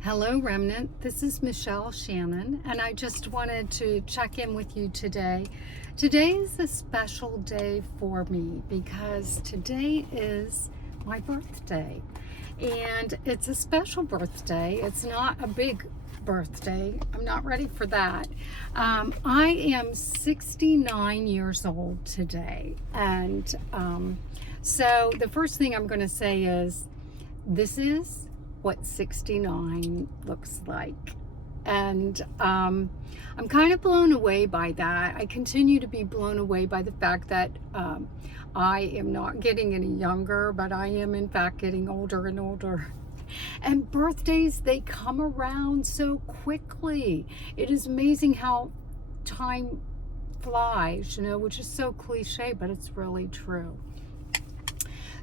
Hello, Remnant. This is Michelle Shannon, and I just wanted to check in with you today. Today is a special day for me because today is my birthday, and it's a special birthday. It's not a big birthday. I'm not ready for that. I am 69 years old today, and so the first thing I'm going to say is this is what 69 looks like. And I'm kind of blown away by that. I continue to be blown away by the fact that I am not getting any younger, but I am in fact getting older and older. And birthdays, they come around so quickly. It is amazing how time flies, which is so cliche, but it's really true.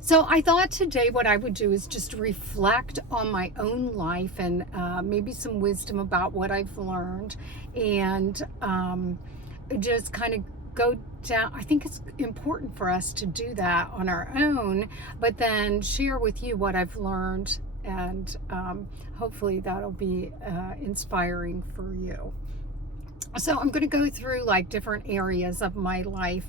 So I thought today what I would do is just reflect on my own life and maybe some wisdom about what I've learned, and just kind of go down. I think it's important for us to do that on our own, but then share with you what I've learned, and hopefully that'll be inspiring for you. So I'm going to go through like different areas of my life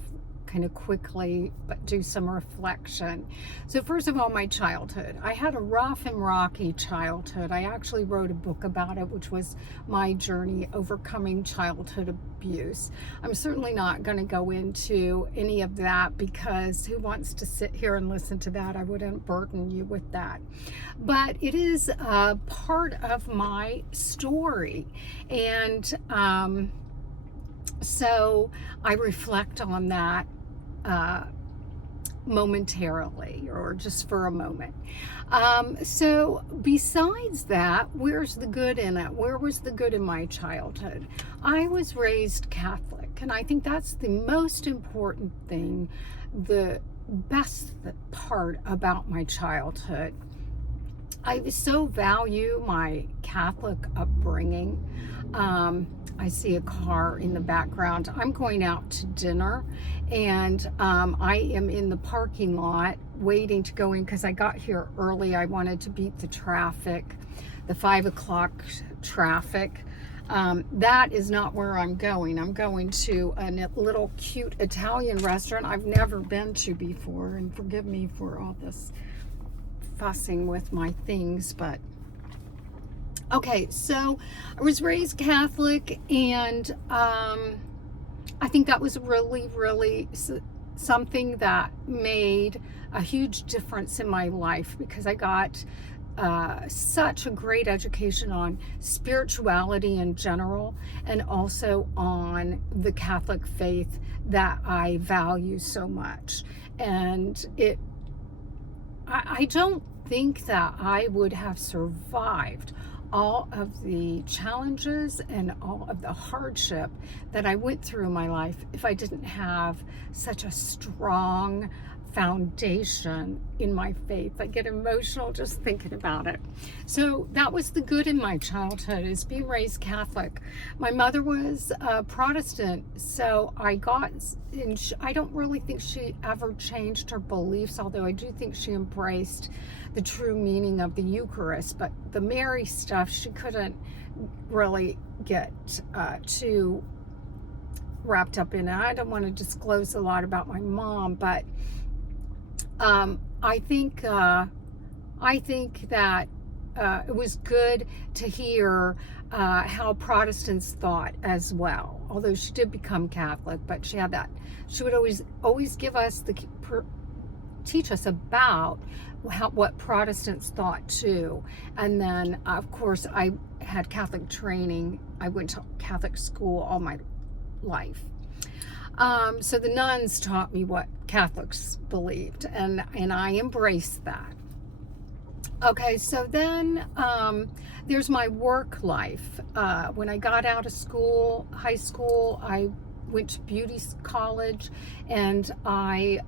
kind of quickly, but do some reflection. So first of all, my childhood. I had a rough and rocky childhood. I actually wrote a book about it, which was my journey overcoming childhood abuse. I'm certainly not going to go into any of that because who wants to sit here and listen to that? I wouldn't burden you with that. But it is a part of my story. And so I reflect on that momentarily, or just for a moment. So besides that, where's the good in it? Where was the good in my childhood? I was raised Catholic, and I think that's the most important thing, the best part about my childhood. I so value my Catholic upbringing. I see a car in the background. I'm going out to dinner, and I am in the parking lot waiting to go in because I got here early. I wanted to beat the traffic, the 5 o'clock traffic. That is not where I'm going. I'm going to a little cute Italian restaurant I've never been to before, and forgive me for all this fussing with my things, but okay. So I was raised Catholic, and I think that was really something that made a huge difference in my life, because I got such a great education on spirituality in general, and also on the Catholic faith that I value so much. And I don't think that I would have survived all of the challenges and all of the hardship that I went through in my life if I didn't have such a strong foundation in my faith. I get emotional just thinking about it. So that was the good in my childhood, is being raised Catholic. My mother was a Protestant, so I don't really think she ever changed her beliefs, although I do think she embraced the true meaning of the Eucharist. But the Mary stuff, she couldn't really get too wrapped up in it. I don't want to disclose a lot about my mom, but I think that it was good to hear how Protestants thought as well. Although she did become Catholic, but she had that. She would always give us teach us about what Protestants thought too. And then, of course, I had Catholic training. I went to Catholic school all my life. So the nuns taught me what Catholics believed, and I embraced that. Okay, so then there's my work life. When I got out of school, high school, I went to beauty college, and I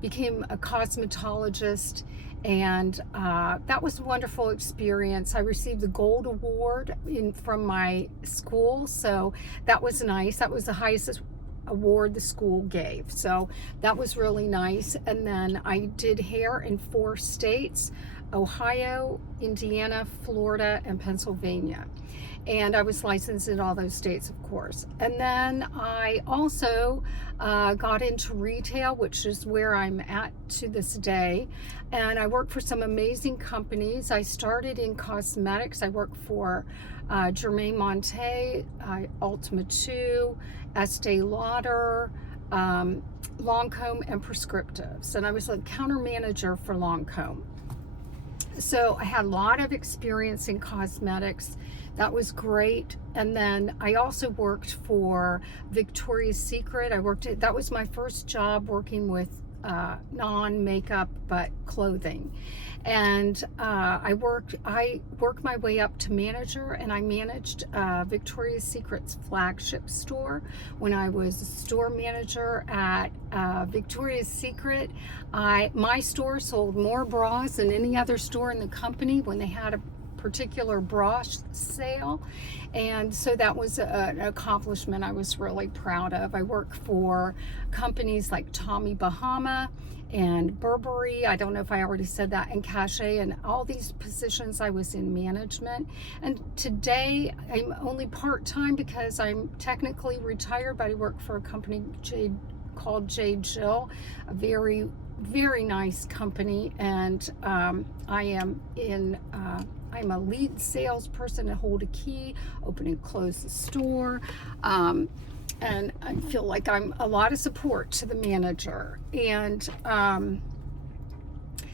became a cosmetologist, and that was a wonderful experience. I received the Gold Award from my school, so that was nice. That was the highest award the school gave, so that was really nice. And then I did hair in 4 states. Ohio, Indiana, Florida, and Pennsylvania. And I was licensed in all those states, of course. And then I also got into retail, which is where I'm at to this day. And I worked for some amazing companies. I started in cosmetics. I worked for Germain Montet, Ultima 2, Estee Lauder, Lancome, and Prescriptives. And I was a counter manager for Lancome. So I had a lot of experience in cosmetics. That was great. And then I also worked for Victoria's Secret. That was my first job working with non-makeup but clothing. And I worked my way up to manager, and I managed Victoria's Secret's flagship store. When I was a store manager at Victoria's Secret, my store sold more bras than any other store in the company when they had a particular bra sale. And so that was an accomplishment I was really proud of. I worked for companies like Tommy Bahama and Burberry. I don't know if I already said that, and Cachet, and all these positions I was in management. And today I'm only part-time because I'm technically retired, but I work for a company called J. Jill, a very, very nice company. And I'm a lead salesperson to hold a key, open and close the store. And I feel like I'm a lot of support to the manager. And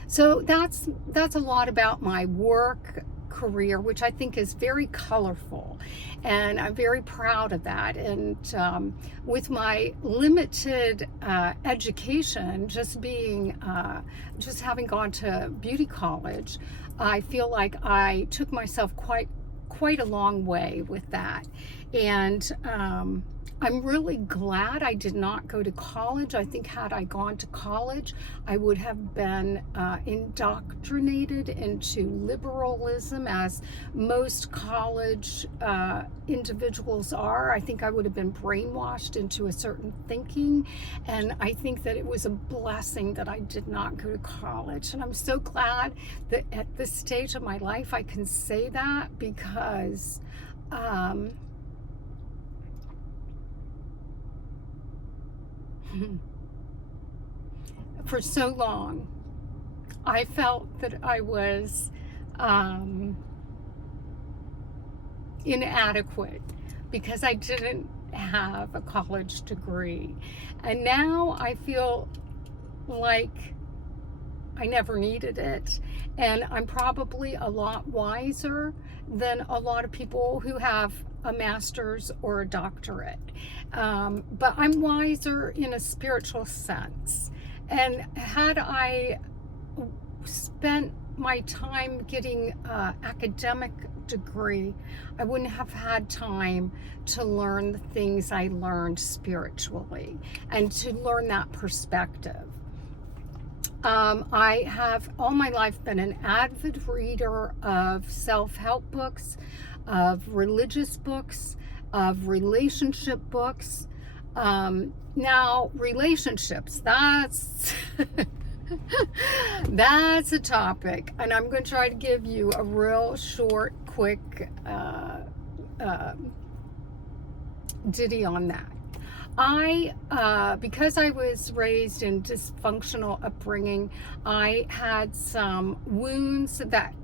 so that's a lot about my work career, which I think is very colorful, and I'm very proud of that. And with my limited education, just having gone to beauty college, I feel like I took myself quite a long way with that. And I'm really glad I did not go to college. I think had I gone to college, I would have been indoctrinated into liberalism, as most college individuals are. I think I would have been brainwashed into a certain thinking. And I think that it was a blessing that I did not go to college. And I'm so glad that at this stage of my life I can say that, because for so long I felt that I was inadequate because I didn't have a college degree. And now I feel like I never needed it. And I'm probably a lot wiser than a lot of people who have a master's or a doctorate. But I'm wiser in a spiritual sense. And had I spent my time getting an academic degree, I wouldn't have had time to learn the things I learned spiritually and to learn that perspective. I have all my life been an avid reader of self-help books, of religious books, of relationship books. Now, relationships, that's that's a topic, and I'm going to try to give you a real short, quick ditty on that. Because I was raised in dysfunctional upbringing, I had some wounds that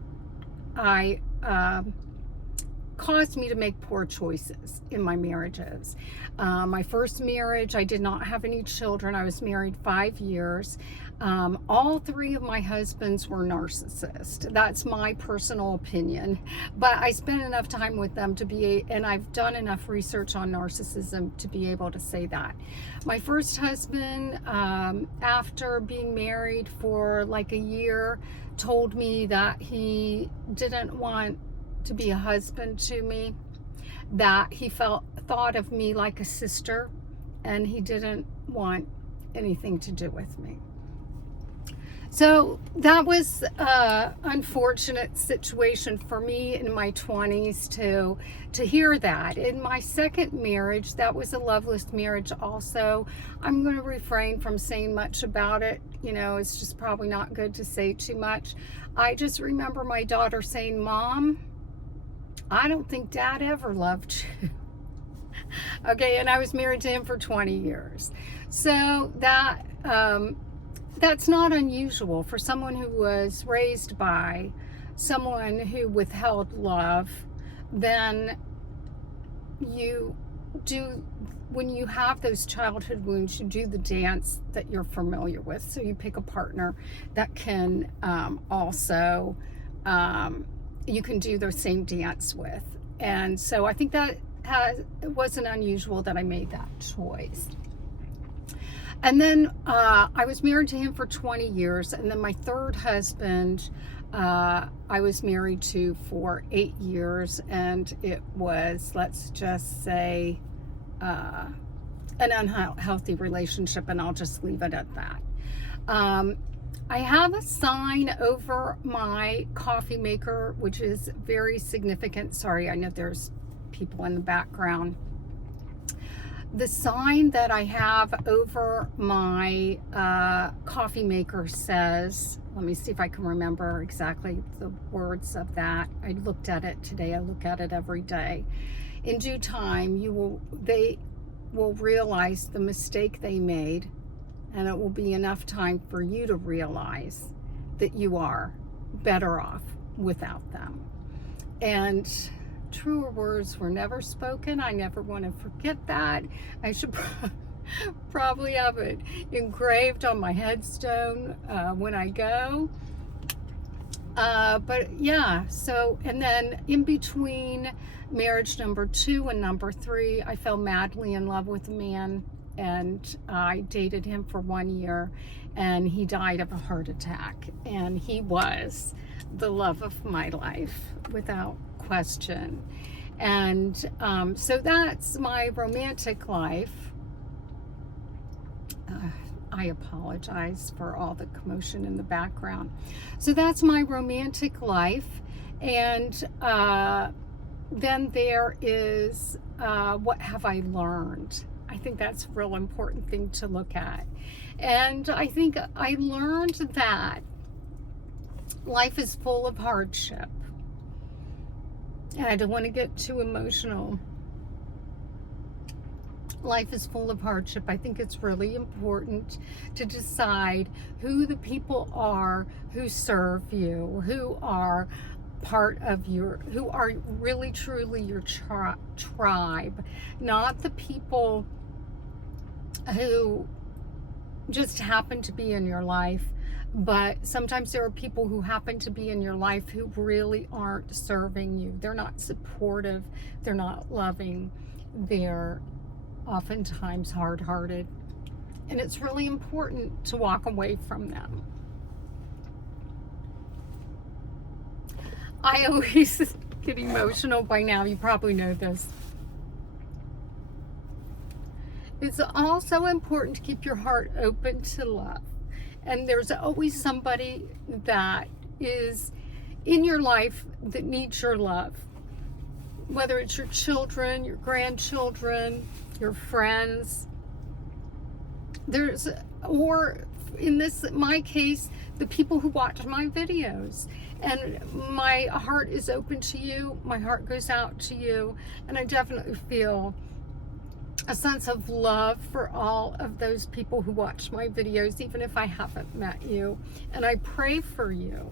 caused me to make poor choices in my marriages. My first marriage, I did not have any children. I was married 5 years. All 3 of my husbands were narcissists. That's my personal opinion, but I spent enough time with them and I've done enough research on narcissism to be able to say that. My first husband, after being married for like a year, told me that he didn't want to be a husband to me, that he thought of me like a sister, and he didn't want anything to do with me. So that was an unfortunate situation for me in my 20s to hear that. In my second marriage, that was a loveless marriage also. I'm going to refrain from saying much about it. You know, it's just probably not good to say too much. I just remember my daughter saying, "Mom, I don't think Dad ever loved you." Okay, and I was married to him for 20 years. So that's not unusual for someone who was raised by someone who withheld love. Then you do, when you have those childhood wounds, you do the dance that you're familiar with. So you pick a partner that can also, you can do the same dance with. And so I think that it wasn't unusual that I made that choice. And then I was married to him for 20 years. And then my third husband, I was married to for 8 years. And it was, let's just say, an unhealthy relationship. And I'll just leave it at that. I have a sign over my coffee maker, which is very significant. Sorry, I know there's people in the background. The sign that I have over my coffee maker says, let me see if I can remember exactly the words of that. I looked at it today. I look at it every day. In due time, they will realize the mistake they made, and it will be enough time for you to realize that you are better off without them. And truer words were never spoken. I never want to forget that. I should probably have it engraved on my headstone when I go. But yeah, so, and then in between marriage number 2 and number 3, I fell madly in love with a man, and I dated him for 1 year, and he died of a heart attack. And he was the love of my life, without question. And so that's my romantic life. I apologize for all the commotion in the background. So that's my romantic life. And then there is what have I learned? I think that's a real important thing to look at. And I think I learned that life is full of hardship. And I don't want to get too emotional. Life is full of hardship. I think it's really important to decide who the people are who serve you, who are part of who are really truly your tribe, not the people who just happen to be in your life. But sometimes there are people who happen to be in your life who really aren't serving you. They're not supportive. They're not loving. They're oftentimes hard-hearted. And it's really important to walk away from them. I always get emotional by now. You probably know this. It's also important to keep your heart open to love. And there's always somebody that is in your life that needs your love. Whether it's your children, your grandchildren, your friends. Or in my case, the people who watch my videos. And my heart is open to you. My heart goes out to you. And I definitely feel a sense of love for all of those people who watch my videos, even if I haven't met you. And I pray for you.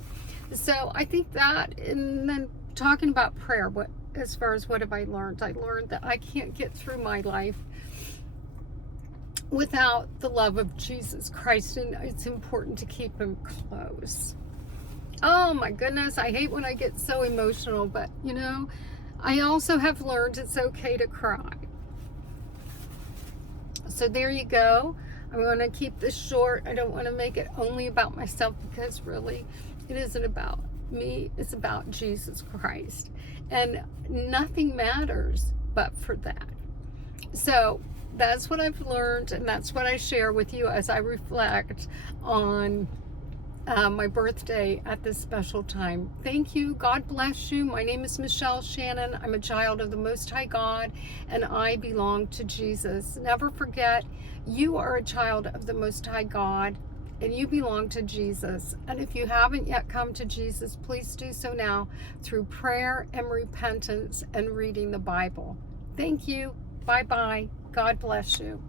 So I think that, and then talking about prayer, as far as what have I learned? I learned that I can't get through my life without the love of Jesus Christ, and it's important to keep him close. Oh my goodness, I hate when I get so emotional, but you know, I also have learned it's okay to cry. So there you go. I'm going to keep this short. I don't want to make it only about myself, because really it isn't about me. It's about Jesus Christ. And nothing matters but for that. So that's what I've learned, and that's what I share with you as I reflect on my birthday at this special time. Thank you. God bless you. My name is Michelle Shannon. I'm a child of the Most High God, and I belong to Jesus. Never forget, you are a child of the Most High God, and you belong to Jesus. And if you haven't yet come to Jesus, please do so now through prayer and repentance and reading the Bible. Thank you. Bye-bye. God bless you.